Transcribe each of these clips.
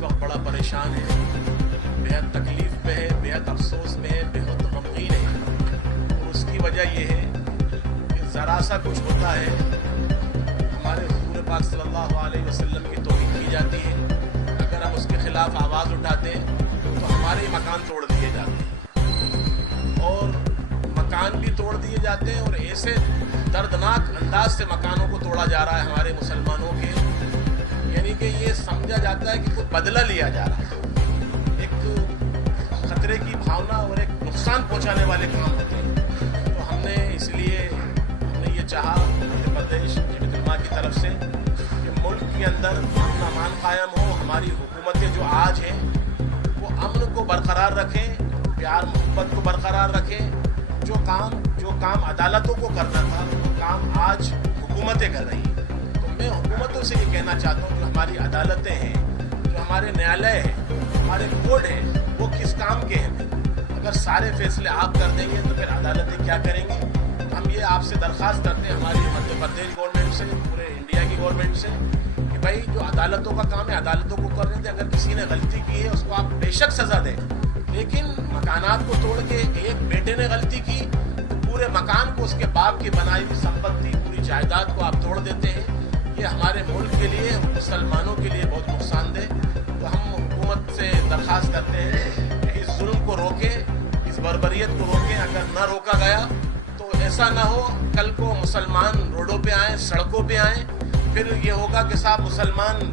وقت بڑا پریشان ہے, بےحد تکلیف میں ہے, بےحد افسوس میں ہے, بےحد غمگین ہے. اور اس کی وجہ یہ ہے کہ ذرا سا کچھ ہوتا ہے, ہمارے حضور پاک صلی اللہ علیہ وسلم کی توہین کی جاتی ہے, اگر ہم اس کے خلاف آواز اٹھاتے ہیں تو ہمارے مکان توڑ دیے جاتے ہیں, اور مکان بھی توڑ دیے جاتے ہیں, اور ایسے دردناک انداز سے مکانوں کو توڑا جا رہا ہے ہمارے مسلمانوں کے, یعنی کہ یہ سمجھا جاتا ہے کہ کوئی بدلہ لیا جا رہا ہے. ایک خطرے کی بھاونا اور ایک نقصان پہنچانے والے کام ہوتے ہیں. تو ہم نے اس لیے یہ چاہا مدھیہ پردیش جمعیت علماء کی طرف سے کہ ملک کے اندر امن امان قائم ہو, ہماری حکومتیں جو آج ہیں وہ امن کو برقرار رکھیں, پیار محبت کو برقرار رکھیں. جو کام عدالتوں کو کرنا تھا وہ کام آج حکومتیں کر رہی ہیں. تو میں حکومتوں سے یہ کہنا چاہتا ہوں, جو ہماری عدالتیں ہیں, جو ہمارے نیالے ہیں, ہمارے کورٹ ہیں, وہ کس کام کے ہیں؟ اگر سارے فیصلے آپ کر دیں گے تو پھر عدالتیں کیا کریں گی؟ ہم یہ آپ سے درخواست کرتے ہیں, ہماری مدھیہ پردیش گورنمنٹ سے, پورے انڈیا کی گورنمنٹ سے, کہ بھائی جو عدالتوں کا کام ہے عدالتوں کو کرنے دیں. اگر کسی نے غلطی کی ہے اس کو آپ بے شک سزا دیں, لیکن مکانات کو توڑ کے ایک بیٹے نے غلطی کی تو پورے مکان کو, اس کے باپ کی بنائی ہوئی سمپتی, پوری جائیداد کو آپ توڑ دیتے ہیں. یہ ہمارے ملک کے لیے, مسلمانوں کے لیے بہت نقصان دہ. تو ہم حکومت سے درخواست کرتے ہیں کہ اس ظلم کو روکیں, اس بربریت کو روکیں. اگر نہ روکا گیا تو ایسا نہ ہو کل کو مسلمان روڈوں پہ آئیں, سڑکوں پہ آئیں, پھر یہ ہوگا کہ صاحب مسلمان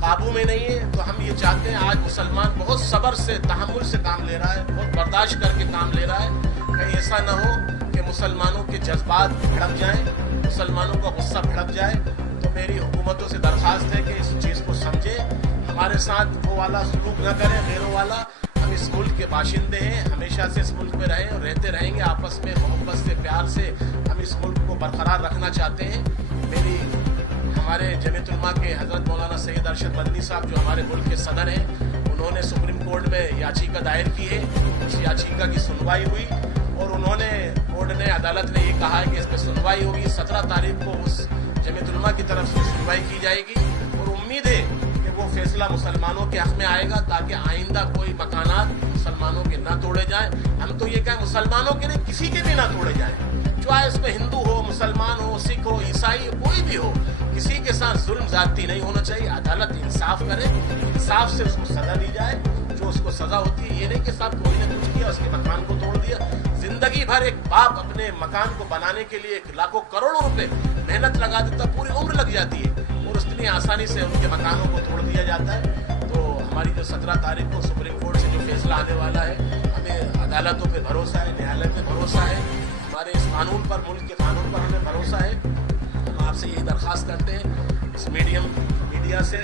قابو میں نہیں ہے. تو ہم یہ چاہتے ہیں, آج مسلمان بہت صبر سے, تحمل سے کام لے رہا ہے, بہت برداشت کر کے کام لے رہا ہے. کہیں ایسا نہ ہو کہ مسلمانوں کے جذبات بھڑک جائیں, مسلمانوں کا غصہ بھڑک جائے. تو میری حکومتوں سے درخواست ہے کہ اس چیز کو سمجھیں, ہمارے ساتھ وہ والا سلوک نہ کریں, غیروں والا. ہم اس ملک کے باشندے ہیں, ہمیشہ سے اس ملک میں رہیں اور رہتے رہیں گے. آپس میں محبت سے, پیار سے ہم اس ملک کو برقرار رکھنا چاہتے ہیں. ہمارے جمعیت علماء کے حضرت مولانا سید ارشد مدنی صاحب جو ہمارے ملک کے صدر ہیں, انہوں نے سپریم کورٹ میں یاچیکا دائر کی ہے. اس یاچیکا کی سنوائی ہوئی اور انہوں نے, کورٹ نے, عدالت نے یہ کہا ہے کہ اس پہ سنوائی ہوگی. 17 تاریخ کو اس جمعیت علماء کی طرف سے سنوائی کی جائے گی, اور امید ہے کہ وہ فیصلہ مسلمانوں کے حق میں آئے گا, تاکہ آئندہ کوئی مکانات مسلمانوں کے نہ توڑے جائیں. ہم تو یہ کہیں مسلمانوں کے نہیں, کسی کے بھی نہ توڑے جائیں, چاہے اس میں ہندو ہو, مسلمان ہو, سکھ ہو, عیسائی, کوئی بھی ہو. کسی کے ساتھ ظلم زیادتی نہیں ہونا چاہیے. عدالت انصاف کرے, انصاف سے اس کو سزا دی جائے جو اس کو سزا ہوتی ہے. یہ نہیں کہ صاحب کوئی نے کچھ کیا, اس کے مکان کو توڑ دیا. زندگی بھر ایک باپ اپنے مکان کو بنانے کے لیے لاکھوں کروڑوں روپے محنت لگا دیتا, پوری عمر لگ جاتی ہے, اور اتنی آسانی سے ان کے مکانوں کو توڑ دیا جاتا ہے. تو ہماری جو 17 تاریخ کو سپریم کورٹ سے جو فیصلہ آنے والا ہے, ہمیں عدالتوں پہ بھروسہ ہے, نیالے پہ بھروسہ ہے, ہمارے اس قانون پر, ملک کے قانون پر ہمیں بھروسہ ہے. ہم آپ سے یہی درخواست کرتے ہیں, اس میڈیا سے,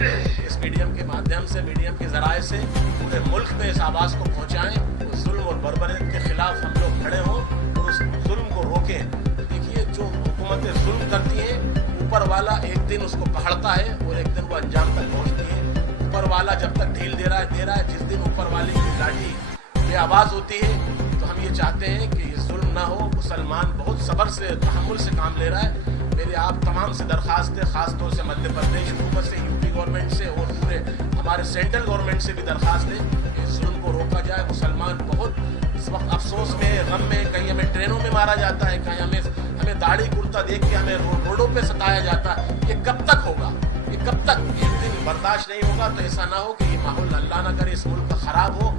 اس میڈیم کے مادھیم سے, میڈیم کے ذرائع سے پورے ملک میں اس آواز کو پہنچائیں. اس ظلم اور بربریت کے خلاف ہم لوگ کھڑے ہوں اور اس ظلم کو روکیں. دیکھیے, جو حکومتیں ظلم کرتی ہیں, اوپر والا ایک دن اس کو پکڑتا ہے اور ایک دن وہ انجام تک پہنچتی ہے. اوپر والا جب تک ڈھیل دے رہا ہے, جس دن اوپر والے کی لاٹھی بے آواز ہوتی ہے. تو ہم یہ چاہتے ہیں کہ یہ ظلم نہ ہو. مسلمان بہت صبر سے, تحمل سے کام لے رہا ہے. میرے آپ تمام سے درخواست ہے, خاص طور سے مدھیہ پردیش حکومت سے, یو پی گورنمنٹ سے, اور پورے ہمارے سینٹرل گورنمنٹ سے بھی درخواست ہے کہ اس ظلم کو روکا جائے. مسلمان بہت اس وقت افسوس میں, غم میں, کہیں ہمیں ٹرینوں میں مارا جاتا ہے, کہیں ہمیں داڑھی کرتا دیکھ کے ہمیں روڈوں پہ ستایا جاتا ہے. یہ کب تک ہوگا, یہ کب تک؟ ایک دن برداشت نہیں ہوگا. تو ایسا نہ ہو کہ یہ ماحول اللہ نہ کرے اس ملک کا خراب ہو.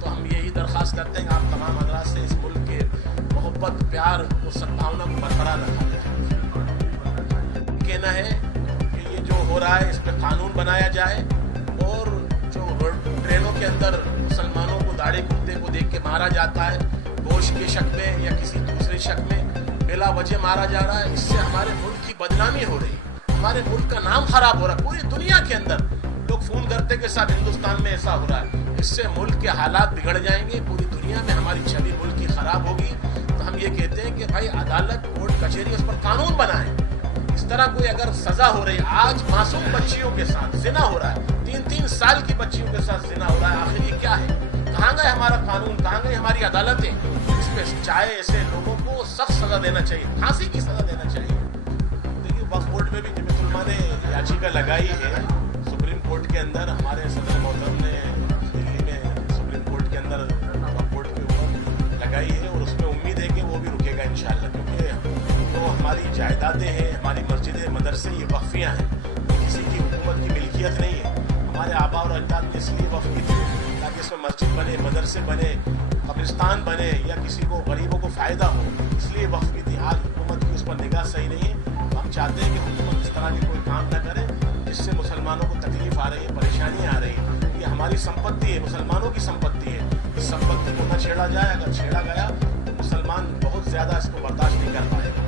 تو ہم یہی درخواست کرتے ہیں کہ آپ تمام حضرات سے اس ملک کے محبت, پیار اور سدبھاونا کو برقرار رکھا جائے. کہنا ہے کہ یہ جو ہو رہا ہے اس پہ قانون بنایا جائے, اور جو ٹرینوں کے اندر مسلمانوں کو داڑھی کرتے کو دیکھ کے مارا جاتا ہے, گوشت کے شک میں یا کسی دوسرے شک میں بلا وجہ مارا جا رہا ہے, اس سے ہمارے ملک کی بدنامی ہو رہی ہے, ہمارے ملک کا نام خراب ہو رہا ہے. پوری دنیا کے اندر لوگ فون کرتے کہ صاحب ہندوستان میں ایسا ہو رہا ہے. اس سے ملک کے حالات بگڑ جائیں گے, پوری دنیا میں ہماری چھوی ملک کی خراب ہوگی. تو ہم یہ کہتے ہیں کہ بھائی عدالت, کورٹ, کچہری اس پر قانون بنائیں. اس طرح کوئی اگر سزا ہو رہی, آج معصوم بچیوں کے ساتھ زنا ہو رہا ہے, 3 سال کی بچیوں کے ساتھ زنا ہو رہا ہے, آخر یہ کیا ہے؟ کہاں گئے ہمارا قانون, کہاں گئی ہماری عدالتیں؟ اس پہ چاہے ایسے لوگوں کو سخت سزا دینا چاہیے, پھانسی کی سزا دینا چاہیے. دیکھیے, وقف بورڈ میں بھی جمعیت علماء نے یاچیکا لگائی ہے سپریم کورٹ کے اندر. اندر ہمارے صدر محترم نے دلی میں سپریم کورٹ کے اندر کورٹ کے اوپر لگائی ہے، اور اس میں امید ہے کہ وہ بھی رکے گا انشاءاللہ، کیونکہ جو ہماری جائیدادیں ہیں، ہماری مسجدیں، مدرسے، یہ وقفیاں ہیں، یہ کسی کی حکومت کی ملکیت نہیں ہے. ہمارے آباء اور اجداد نے اس لیے وقف کی تھی تاکہ اس میں مسجد بنے، مدرسے بنے، قبرستان بنے، یا کسی کو غریبوں کو فائدہ ہو، اس لیے وقف کی تھی. آج حکومت کی اس پر نگاہ صحیح نہیں ہے. ہم چاہتے ہیں کہ حکومت اس طرح کی کوئی کام نہ کرے جس سے مسلمانوں کو تکلیف آ رہی ہے، پریشانیاں آ رہی ہیں. یہ ہماری سمپتی ہے، مسلمانوں کی سمپتی ہے. اس سمپتی کو نہ چھیڑا جائے. اگر چھیڑا گیا تو مسلمان بہت زیادہ اس کو برداشت نہیں کر پائے گا.